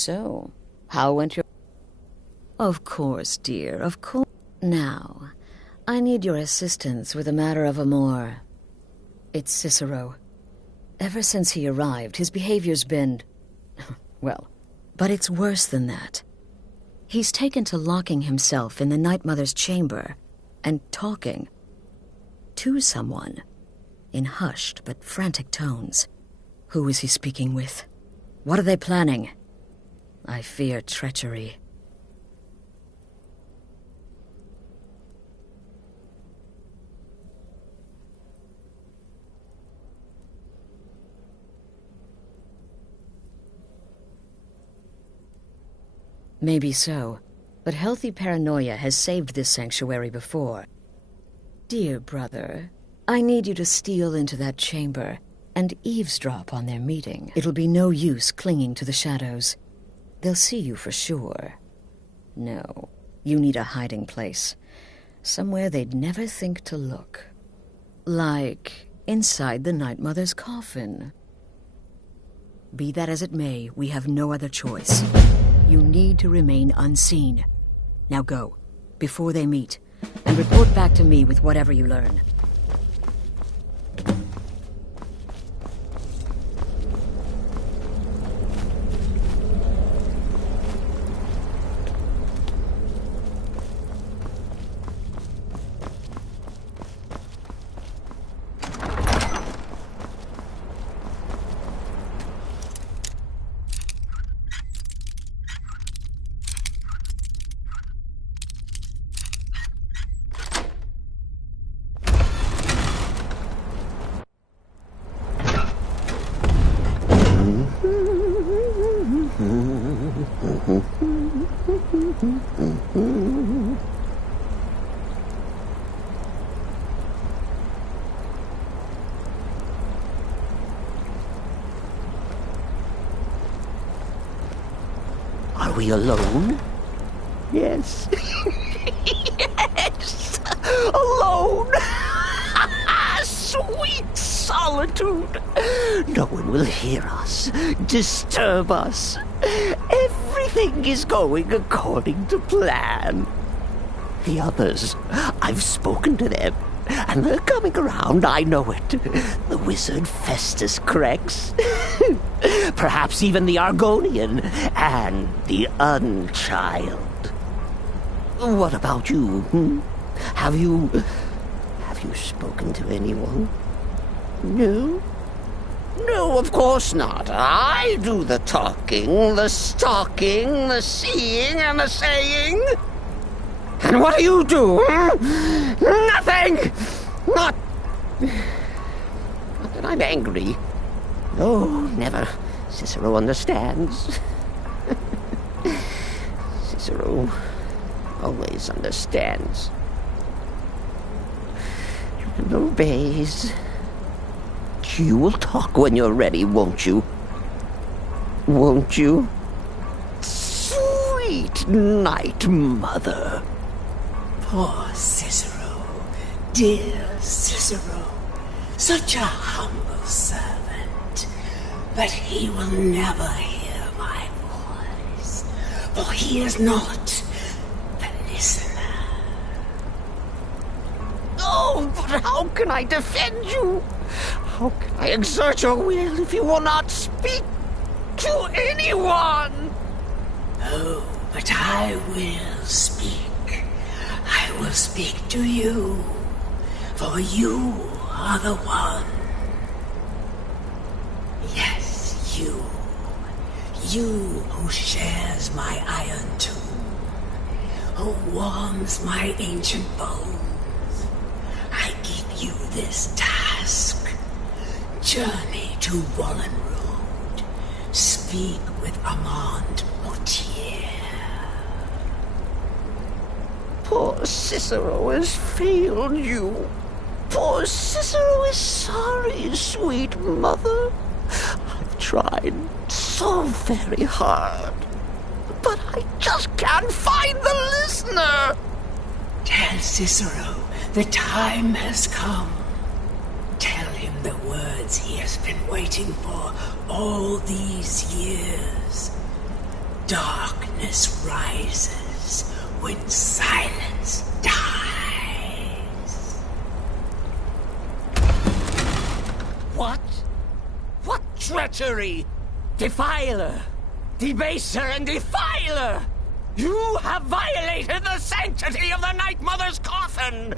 So, how went your... Of course, dear, of course. Now, I need your assistance with a matter of amor. It's Cicero. Ever since he arrived, his behavior's been... well, but it's worse than that. He's taken to locking himself in the Night Mother's chamber and talking to someone in hushed but frantic tones. Who is he speaking with? What are they planning? I fear treachery. Maybe so, but healthy paranoia has saved this sanctuary before. Dear brother, I need you to steal into that chamber and eavesdrop on their meeting. It'll be no use clinging to the shadows. They'll see you for sure. No, you need a hiding place. Somewhere they'd never think to look. Like inside the Night Mother's coffin. Be that as it may, we have no other choice. You need to remain unseen. Now go, before they meet, and report back to me with whatever you learn. Are we alone? Yes. Yes! Alone! Sweet solitude! No one will hear us, disturb us. Everything is going according to plan. The others, I've spoken to them, and they're coming around, I know it. The wizard Festus Crex. Perhaps even the Argonian and the Unchild. What about you? Have you spoken to anyone? No? No, of course not. I do the talking, the stalking, the seeing, and the saying. And what do you do? Nothing! Not that I'm angry. No, never. Cicero understands. Cicero always understands. And obeys. You will talk when you're ready, won't you? Won't you? Sweet Night Mother. Poor Cicero, dear Cicero, such a humble servant, but he will never hear my voice, for he is not the listener. Oh, but how can I defend you? How can I exert your will if you will not speak to anyone? Oh, but I will speak. I will speak to you, for you are the one. Yes, you. You who shares my iron tomb, who warms my ancient bones. I give you this task. Journey to Wallen Road. Speak with Armand Mortier. Poor Cicero has failed you. Poor Cicero is sorry, sweet mother. I've tried so very hard, but I just can't find the listener. Tell Cicero the time has come. Tell him the words he has been waiting for all these years. Darkness rises when silence dies. What? What treachery? Defiler! Debaser and defiler! You have violated the sanctity of the Night Mother's coffin!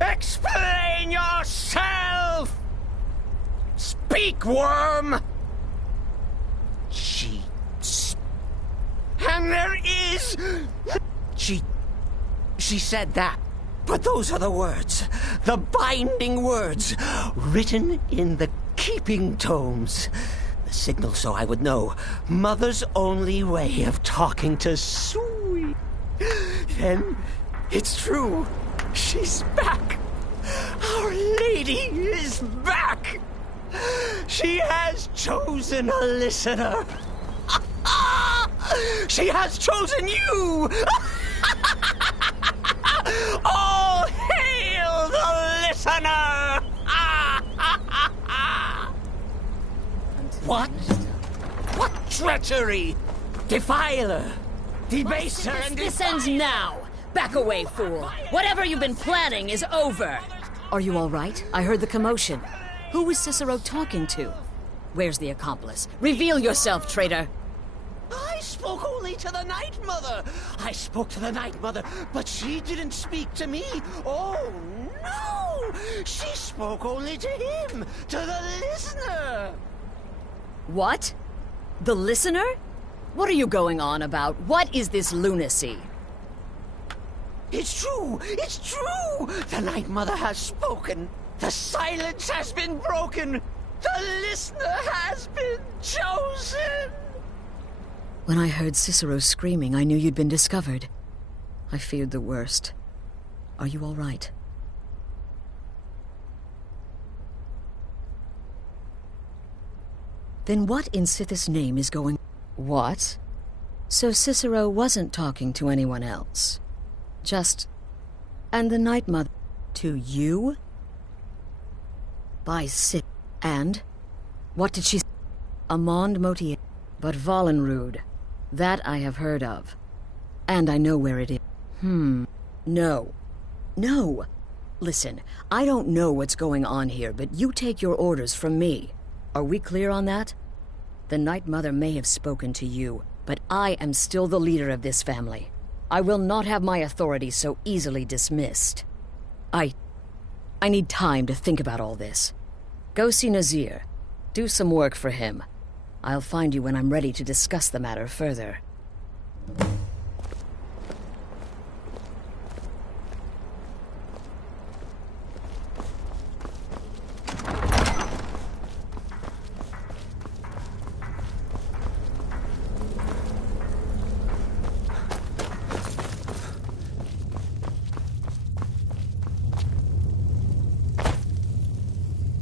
Explain yourself! Speak, worm! And there is... She said that. But those are the words, the binding words, written in the keeping tomes. The signal so I would know. Mother's only way of talking to Sweet. Then it's true. She's back. Our Lady is back. She has chosen a listener. She has chosen you! All hail the listener! What? What treachery? Defiler! Debaser and This ends now! Back away, fool! Whatever you've been planning is over! Are you all right? I heard the commotion. Who was Cicero talking to? Where's the accomplice? Reveal yourself, traitor! I spoke only to the Night Mother! I spoke to the Night Mother, but she didn't speak to me! Oh, no! She spoke only to him! To the listener! What? The listener? What are you going on about? What is this lunacy? It's true! It's true! The Night Mother has spoken! The silence has been broken! The listener has been chosen! When I heard Cicero screaming, I knew you'd been discovered. I feared the worst. Are you all right? Then what in Sithis' name is going... What? So Cicero wasn't talking to anyone else. Just... And the Night Mother... To you? By Sith... And? What did she... Amand Motier... But Volenrud... That I have heard of. And I know where it is. No. No! Listen, I don't know what's going on here, but you take your orders from me. Are we clear on that? The Night Mother may have spoken to you, but I am still the leader of this family. I will not have my authority so easily dismissed. I need time to think about all this. Go see Nazir. Do some work for him. I'll find you when I'm ready to discuss the matter further.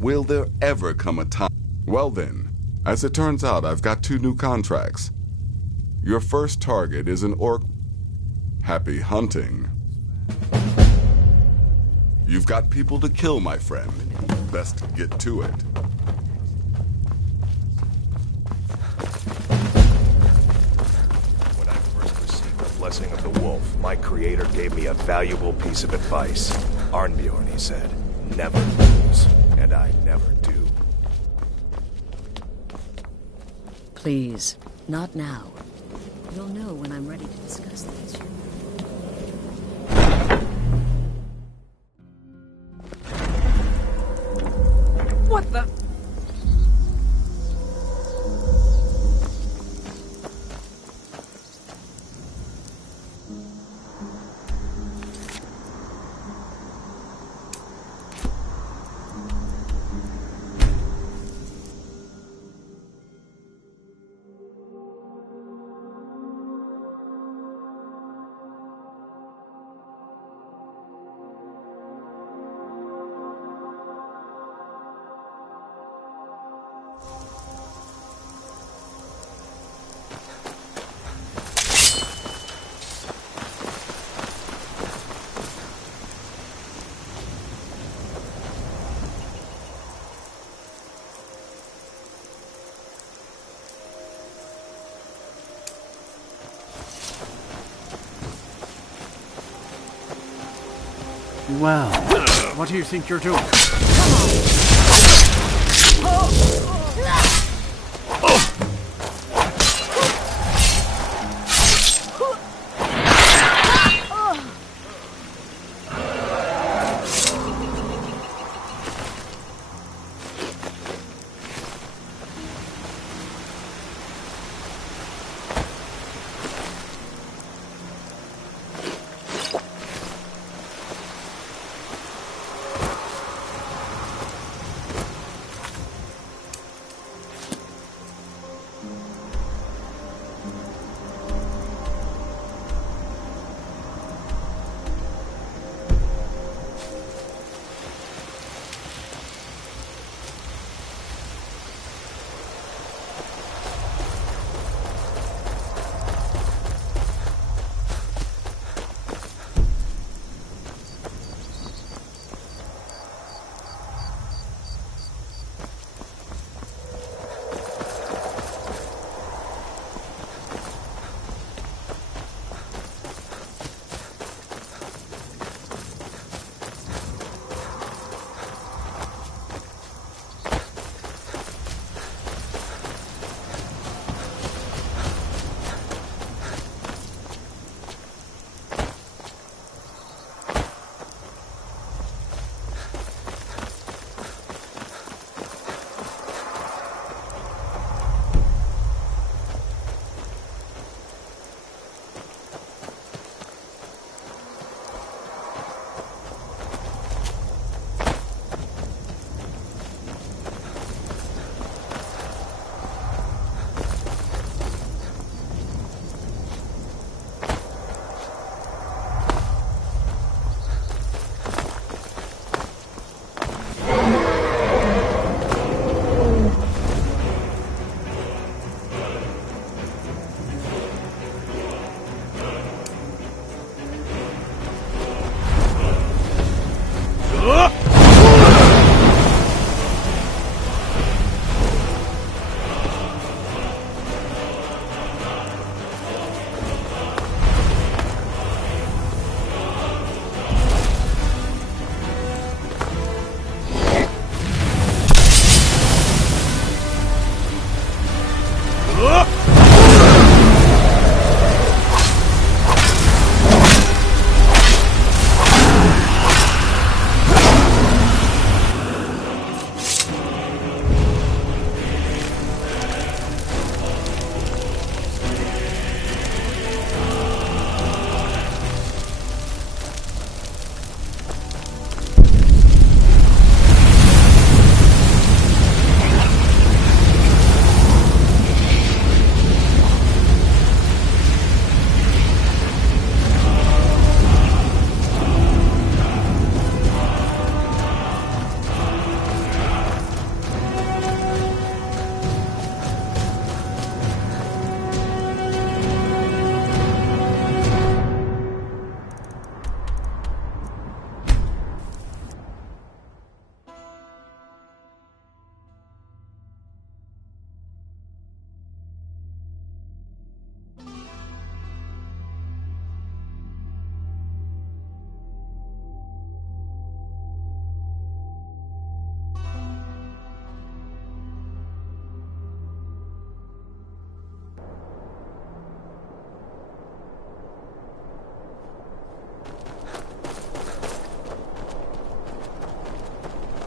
Will there ever come a time? Well then, as it turns out, I've got 2 new contracts. Your first target is an orc. Happy hunting. You've got people to kill, my friend. Best get to it. When I first received the blessing of the wolf, my creator gave me a valuable piece of advice. Arnbjorn, he said, never lose. And I never do. Please, not now. You'll know when I'm ready to discuss the issue. What the... Well, what do you think you're doing?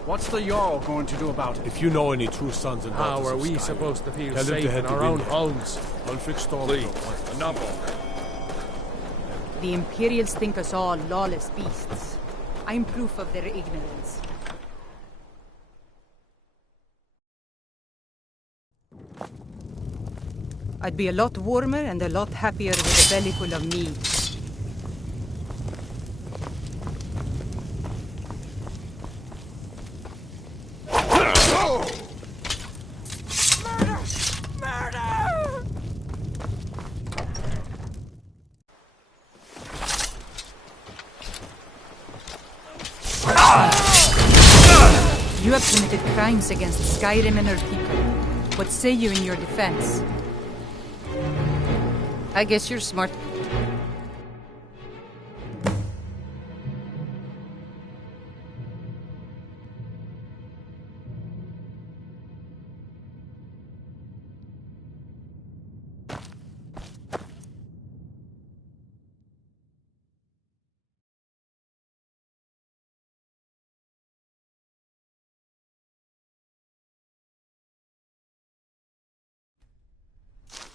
What's the Jarl going to do about it? If you know any true sons and daughters How are of we Skyrim, supposed to feel tell them safe to head in to our own Vineyard. homes? Ulfric Storm. Please, enough of it. The Imperials think us all lawless beasts. I'm proof of their ignorance. I'd be a lot warmer and a lot happier with a belly full of meat. You have committed crimes against Skyrim and her people. What say you in your defense? I guess you're smart.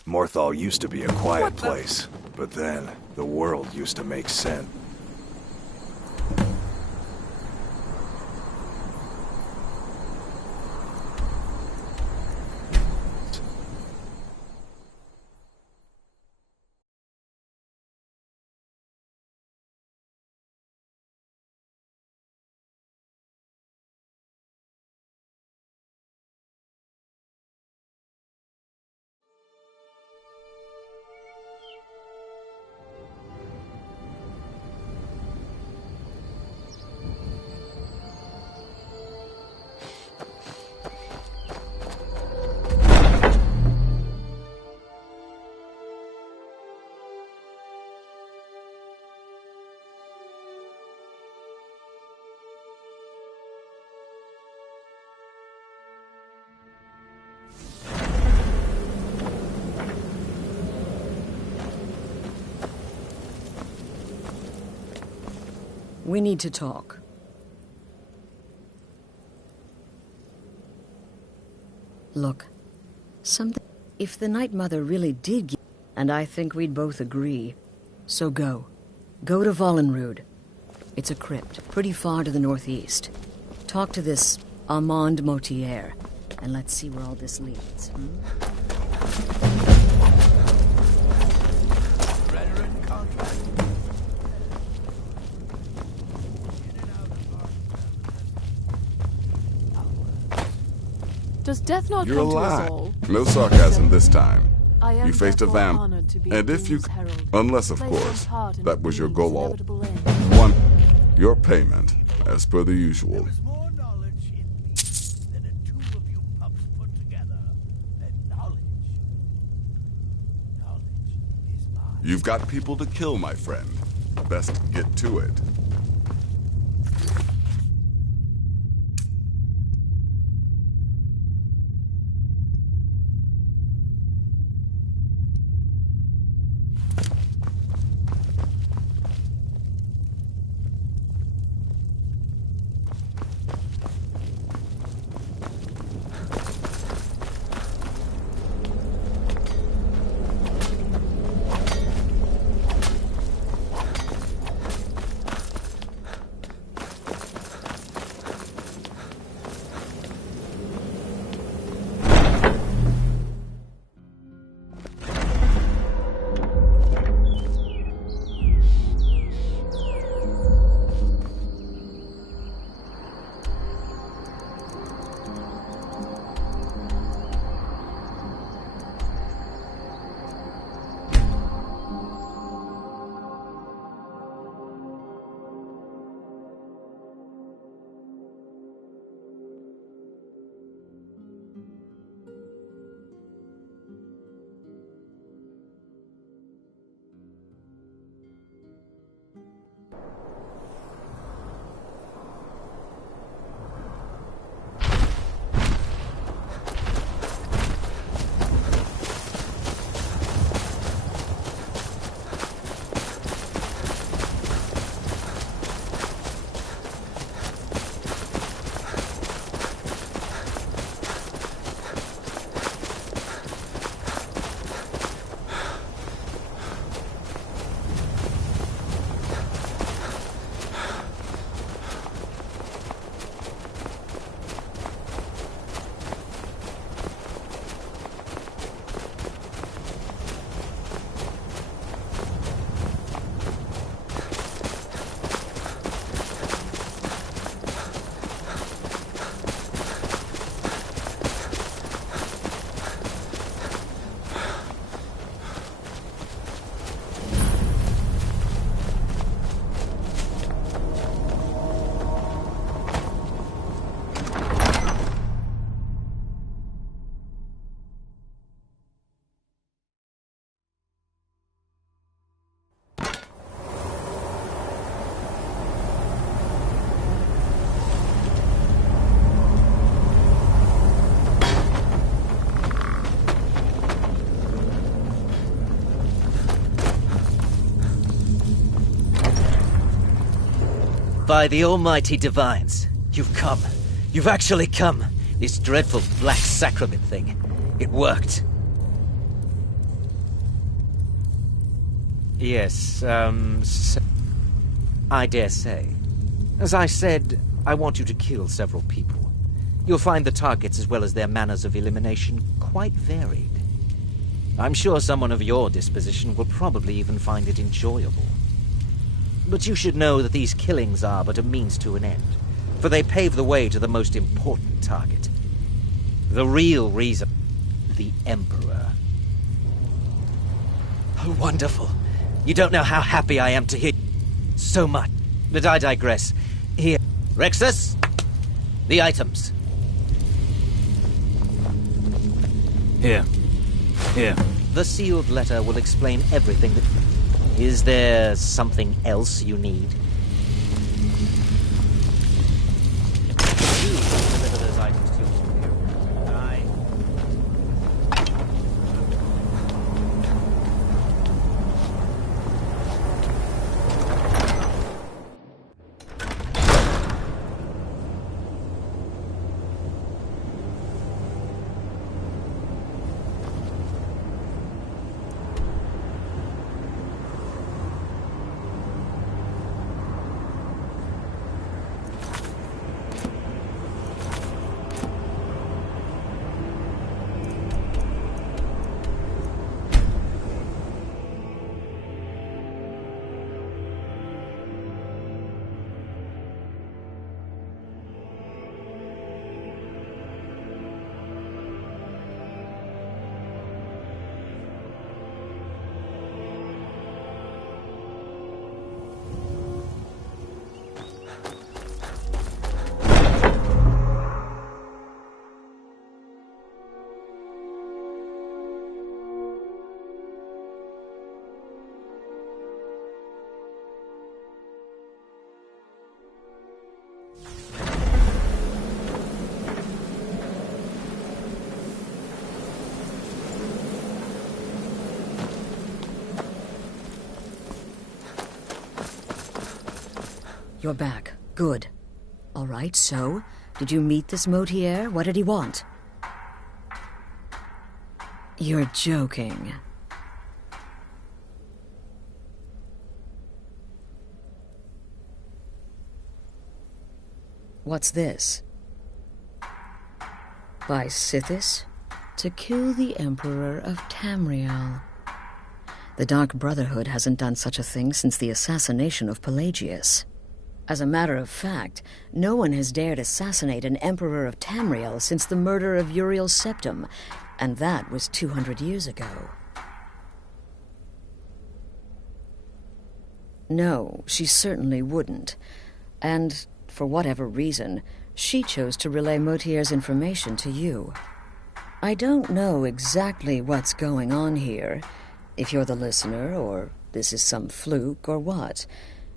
Morthal used to be a quiet place, but then the world used to make sense. We need to talk. Look, if the Night Mother really did get... And I think we'd both agree. So go. Go to Vollenrud. It's a crypt, pretty far to the northeast. Talk to this Armand Motier, and let's see where all this leads. Does death not You're come to us alive. all? No sarcasm this time. I am You faced a therefore vamp, honored to be and if you... Doom's herald. Unless, of Play course, some part in that was your Doom's goal all. inevitable end. One, your payment, as per the usual. More knowledge in me than the two of you pups put together. And knowledge is mine. You've got people to kill, my friend. Best get to it. By the almighty divines, you've come. You've actually come. This dreadful black sacrament thing. It worked. Yes, I dare say. As I said, I want you to kill several people. You'll find the targets as well as their manners of elimination quite varied. I'm sure someone of your disposition will probably even find it enjoyable. But you should know that these killings are but a means to an end, for they pave the way to the most important target. The real reason, the Emperor. Oh, wonderful. You don't know how happy I am to hear so much. But I digress. Here, Rexus, the items. Here. The sealed letter will explain everything that... Is there something else you need? You deliver those items to your superior. Aye. You're back. Good. All right, so, did you meet this Motier? What did he want? You're joking. What's this? By Sithis? To kill the Emperor of Tamriel. The Dark Brotherhood hasn't done such a thing since the assassination of Pelagius. As a matter of fact, no one has dared assassinate an Emperor of Tamriel since the murder of Uriel Septim, and that was 200 years ago. No, she certainly wouldn't. And, for whatever reason, she chose to relay Motier's information to you. I don't know exactly what's going on here, if you're the listener, or this is some fluke, or what.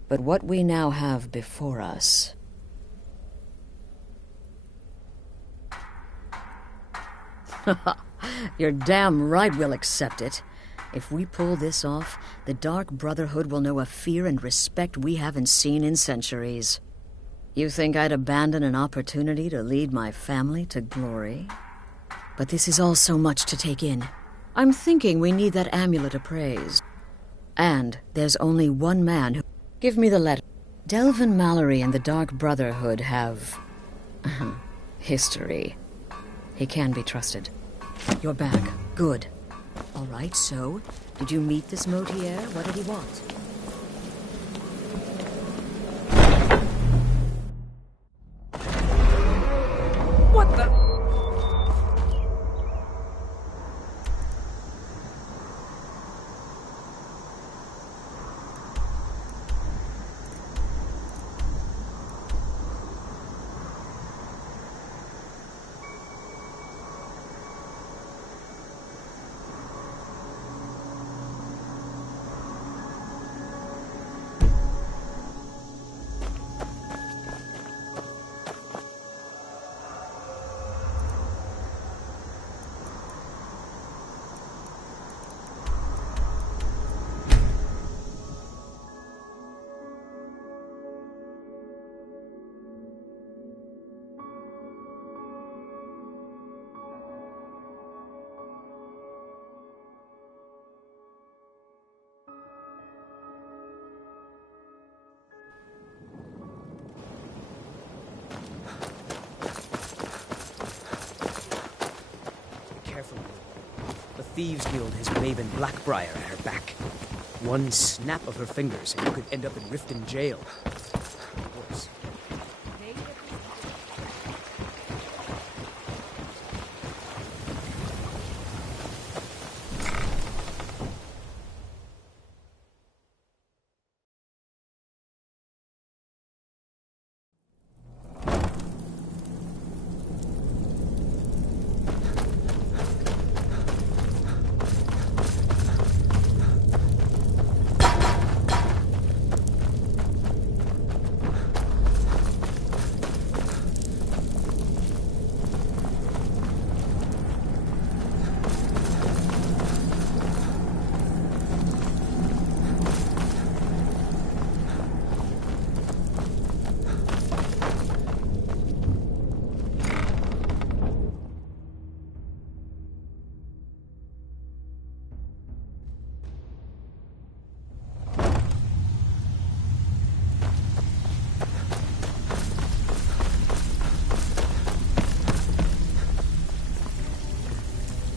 But what we now have before us... You're damn right we'll accept it. If we pull this off, the Dark Brotherhood will know a fear and respect we haven't seen in centuries. You think I'd abandon an opportunity to lead my family to glory? But this is all so much to take in. I'm thinking we need that amulet appraised. And there's only one man who... Give me the letter. Delvin Mallory and the Dark Brotherhood have... history. He can be trusted. You're back. Good. All right, so, did you meet this Motier? What did he want? What the... Thieves Guild has Maven Blackbriar at her back. One snap of her fingers and you could end up in Riften jail. Of course.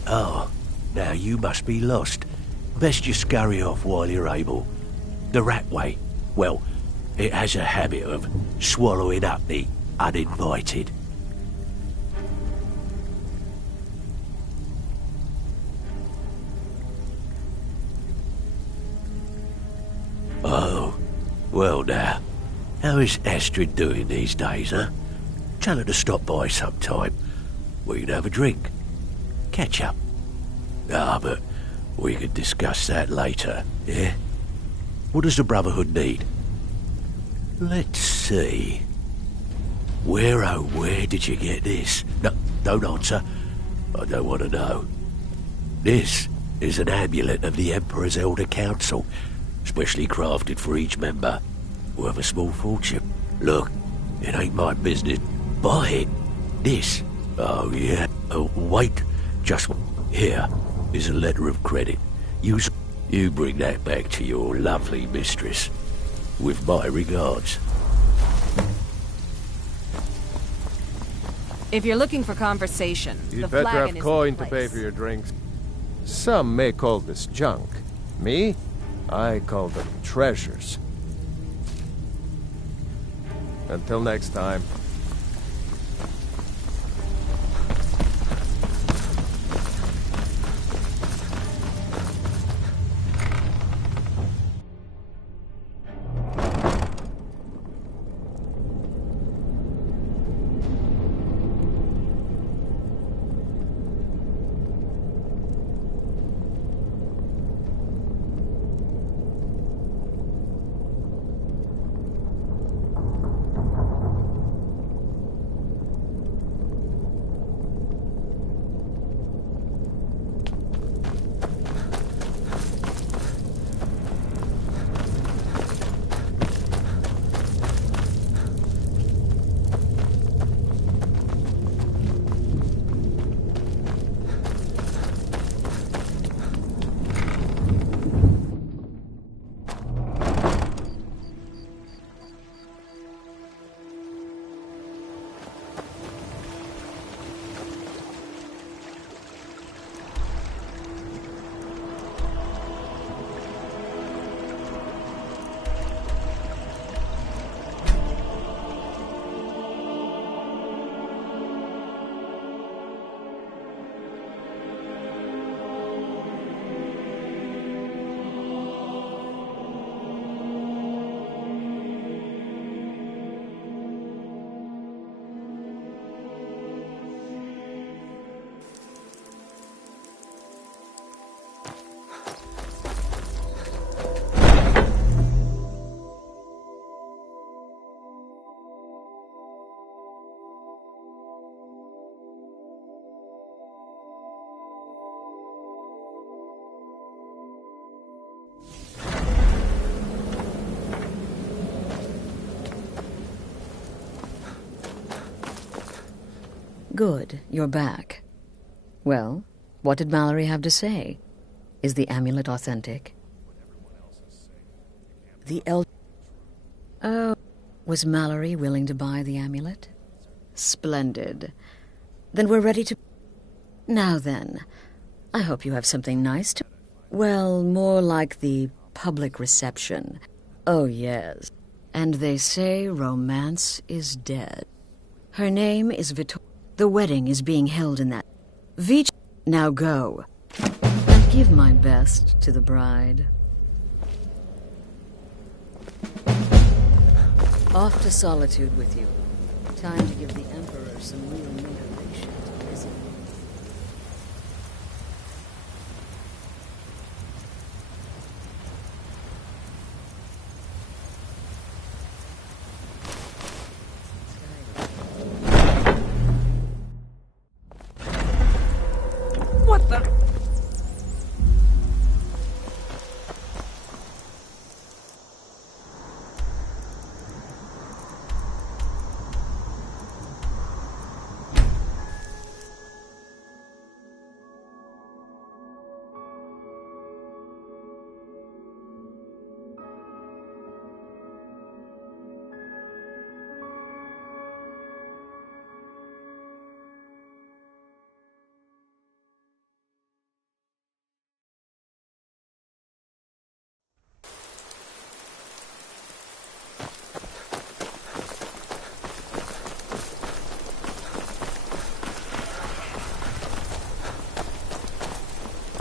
Oh, now you must be lost. Best you scurry off while you're able. The Ratway, well, it has a habit of swallowing up the uninvited. Oh, well now, how is Astrid doing these days, huh? Tell her to stop by sometime. We can have a drink. Catch up. Ah, but we can discuss that later, yeah? What does the Brotherhood need? Let's see. Where, oh, where did you get this? No, don't answer. I don't want to know. This is an amulet of the Emperor's Elder Council, specially crafted for each member, worth a small fortune. Look, it ain't my business. Buy it. This. Oh, yeah. Oh, wait. Just here is a letter of credit. You bring that back to your lovely mistress. With my regards. If you're looking for conversation, You'd the better flagon have is coin in to place. pay for your drinks. Some may call this junk. Me? I call them treasures. Until next time. Good, you're back. Well, what did Mallory have to say? Is the amulet authentic? The elder... Oh, was Mallory willing to buy the amulet? Splendid. Then we're ready to... Now then, I hope you have something nice to... Well, more like the public reception. Oh, yes. And they say romance is dead. Her name is Victoria. The wedding is being held in that... Now go. And give my best to the bride. Off to solitude with you. Time to give the Emperor some real motivation to visit me. What the?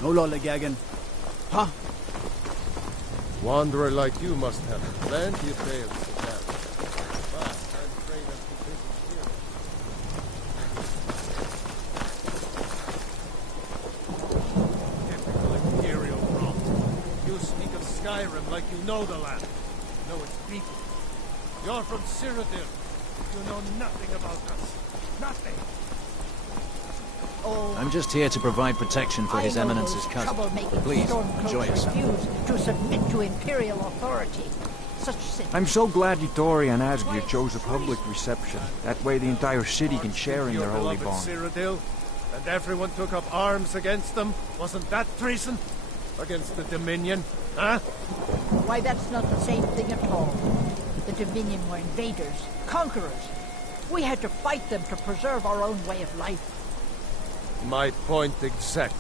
No lollygagging. Huh? Wanderer like you must have plenty of tales to tell. But I'm afraid I'm too busy here. Typical Imperial rot. You speak of Skyrim like you know the land. Know its people. You're from Cyrodiil. You know nothing about us. Nothing. I'm just here to provide protection for His Eminence's cousin. Please, enjoy yourself. Refuse to submit to Imperial authority. Such I'm so glad Vittoria and Asgir chose a public reception. That way the entire city can share in their holy bond. Cyrodiil, and everyone took up arms against them. Wasn't that treason? Against the Dominion, huh? Why, that's not the same thing at all. The Dominion were invaders, conquerors. We had to fight them to preserve our own way of life. My point exactly.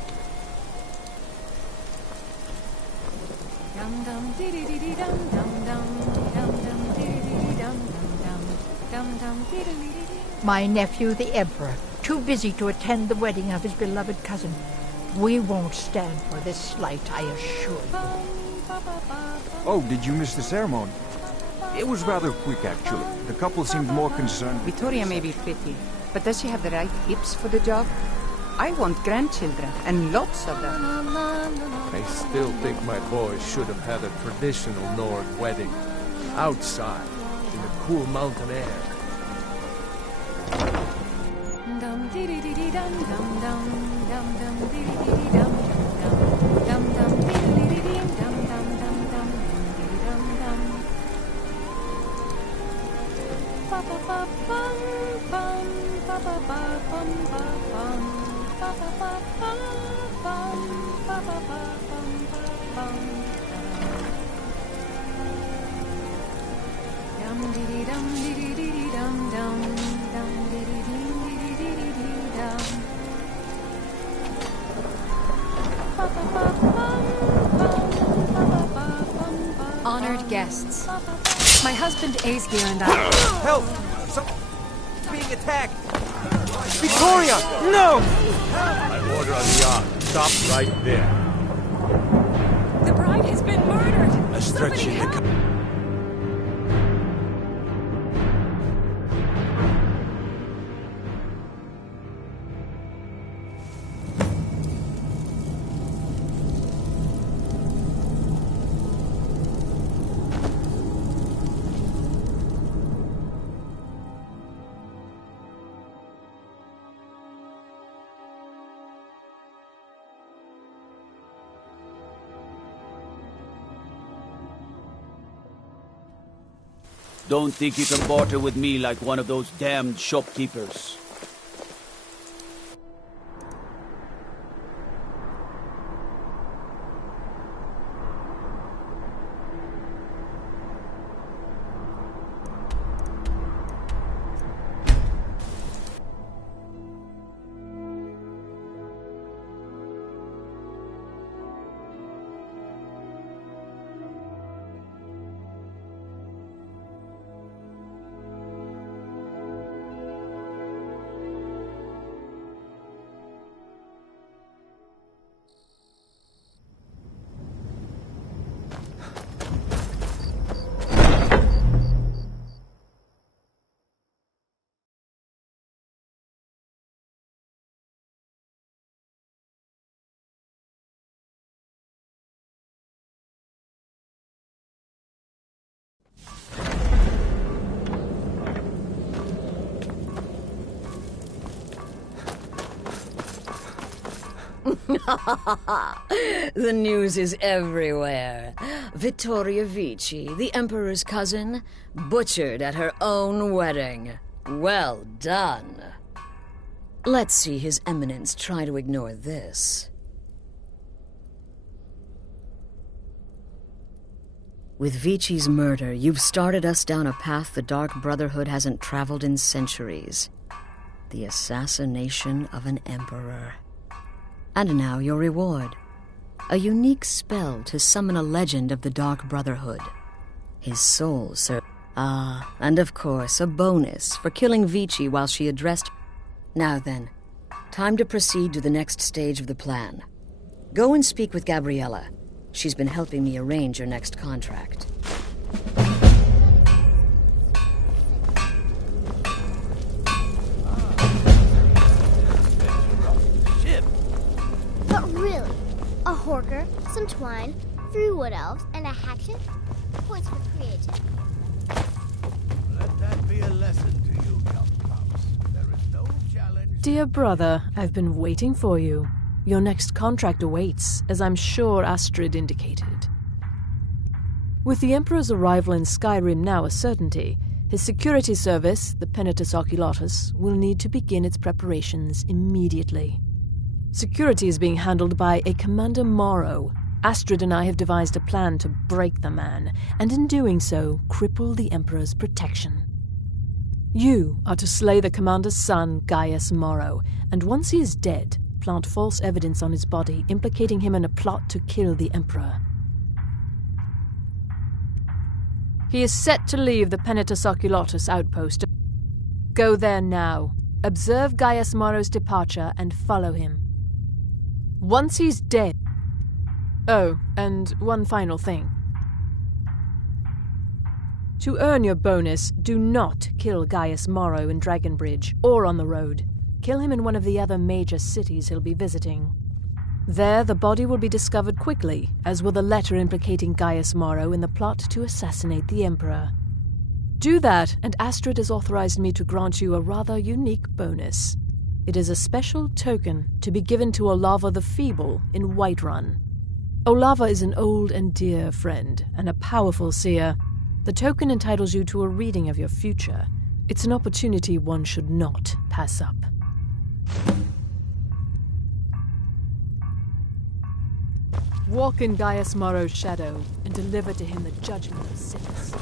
My nephew, the Emperor, too busy to attend the wedding of his beloved cousin. We won't stand for this slight, I assure you. Oh, did you miss the ceremony? It was rather quick, actually. The couple seemed more concerned. Victoria may be pretty, but does she have the right hips for the job? I want grandchildren, and lots of them. I still think my boy should have had a traditional Nord wedding. Outside, in the cool mountain air. Honored guests, my husband Asgir and I... Help! Being attacked! Victoria! No! I order on the yacht. Stop right there. The bride has been murdered! A stretch in the... Don't think you can barter with me like one of those damned shopkeepers. The news is everywhere. Vittoria Vici, the Emperor's cousin, butchered at her own wedding. Well done. Let's see His Eminence try to ignore this. With Vici's murder, you've started us down a path the Dark Brotherhood hasn't traveled in centuries. The assassination of an emperor. And now your reward. A unique spell to summon a legend of the Dark Brotherhood. His soul, sir. Ah, and of course, a bonus for killing Vici while she addressed... Now then, time to proceed to the next stage of the plan. Go and speak with Gabriella. She's been helping me arrange your next contract. But really, a horker, some twine, 3 wood elves, and a hatchet? Points for creativity. Let that be a lesson to you, young pups. There is no challenge. Dear brother, I've been waiting for you. Your next contract awaits, as I'm sure Astrid indicated. With the Emperor's arrival in Skyrim now a certainty, his security service, the Penitus Oculatus, will need to begin its preparations immediately. Security is being handled by a Commander Morrow. Astrid and I have devised a plan to break the man, and in doing so, cripple the Emperor's protection. You are to slay the Commander's son, Gaius Morrow, and once he is dead, plant false evidence on his body, implicating him in a plot to kill the Emperor. He is set to leave the Penitus Oculatus outpost. Go there now. Observe Gaius Morrow's departure and follow him. Once he's dead... Oh, and one final thing. To earn your bonus, do not kill Gaius Morrow in Dragonbridge or on the road. Kill him in one of the other major cities he'll be visiting. There, the body will be discovered quickly, as will the letter implicating Gaius Morrow in the plot to assassinate the Emperor. Do that, and Astrid has authorized me to grant you a rather unique bonus. It is a special token to be given to Olava the Feeble in Whiterun. Olava is an old and dear friend, and a powerful seer. The token entitles you to a reading of your future. It's an opportunity one should not pass up. Walk in Gaius Morrow's shadow and deliver to him the judgment of sinners.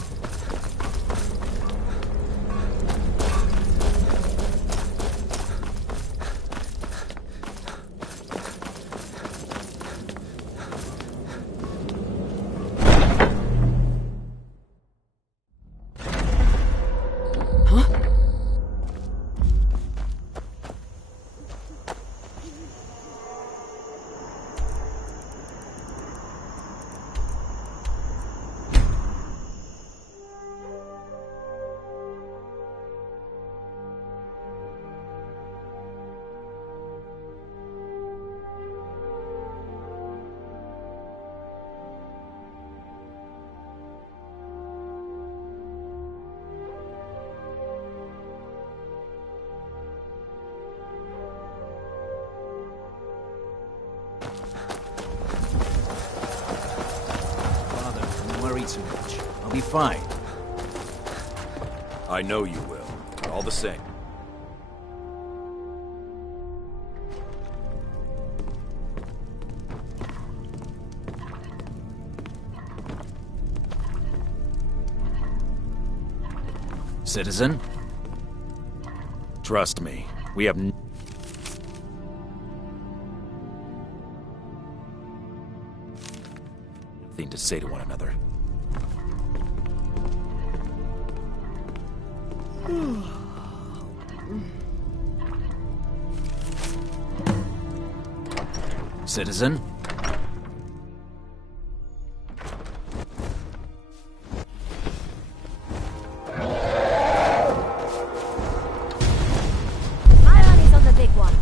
Too much. I'll be fine. I know you will. All the same. Citizen? Trust me, we have nothing to say to one another. Citizen? My money's on the big one.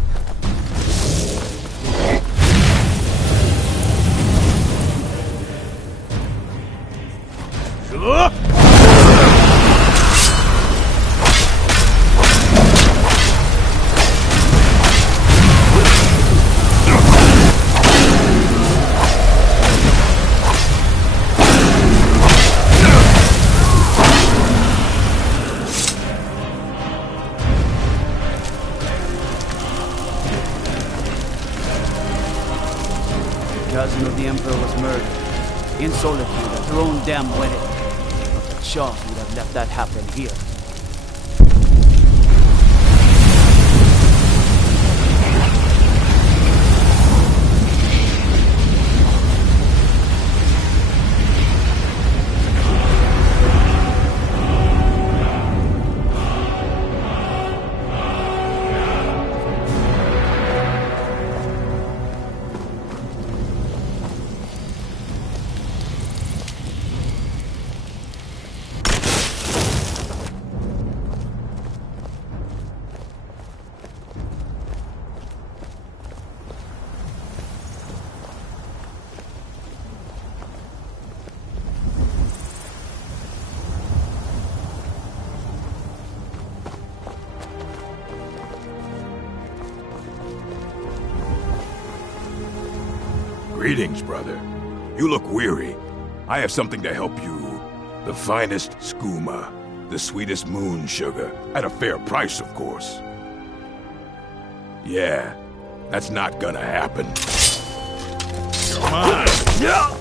at her own damn wedding. Not that Shaws would have let that happen here. Greetings, brother. You look weary. I have something to help you. The finest skooma, the sweetest moon sugar, at a fair price, of course. Yeah, that's not gonna happen. Come on! Yeah!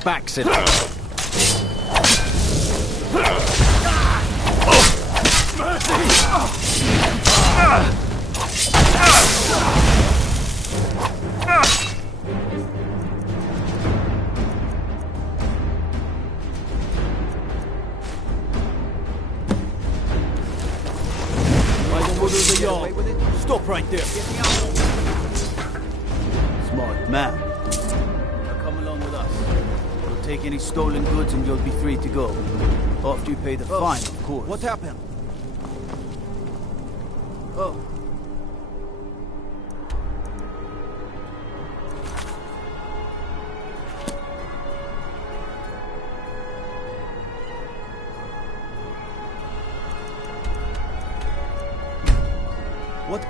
Get back, City. By the order of the Jarl. Stop right there. Smart man. Now come along with us. We'll take any stolen goods and you'll be free to go. After you pay the fine, of course. What happened? Oh. What?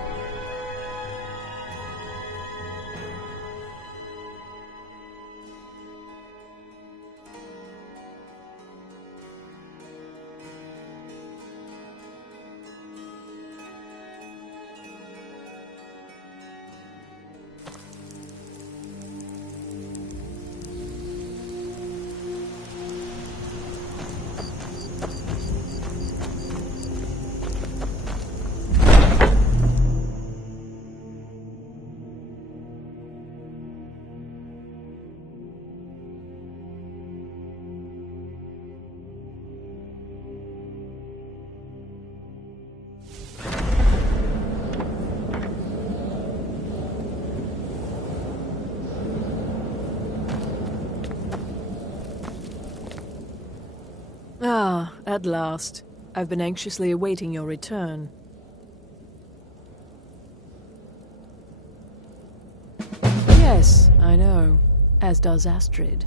Ah, at last. I've been anxiously awaiting your return. Yes, I know. As does Astrid.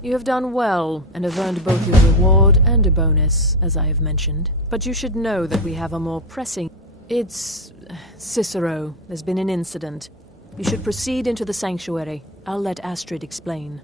You have done well, and have earned both your reward and a bonus, as I have mentioned. But you should know that we have a more pressing... It's... Cicero. There's been an incident. You should proceed into the sanctuary. I'll let Astrid explain.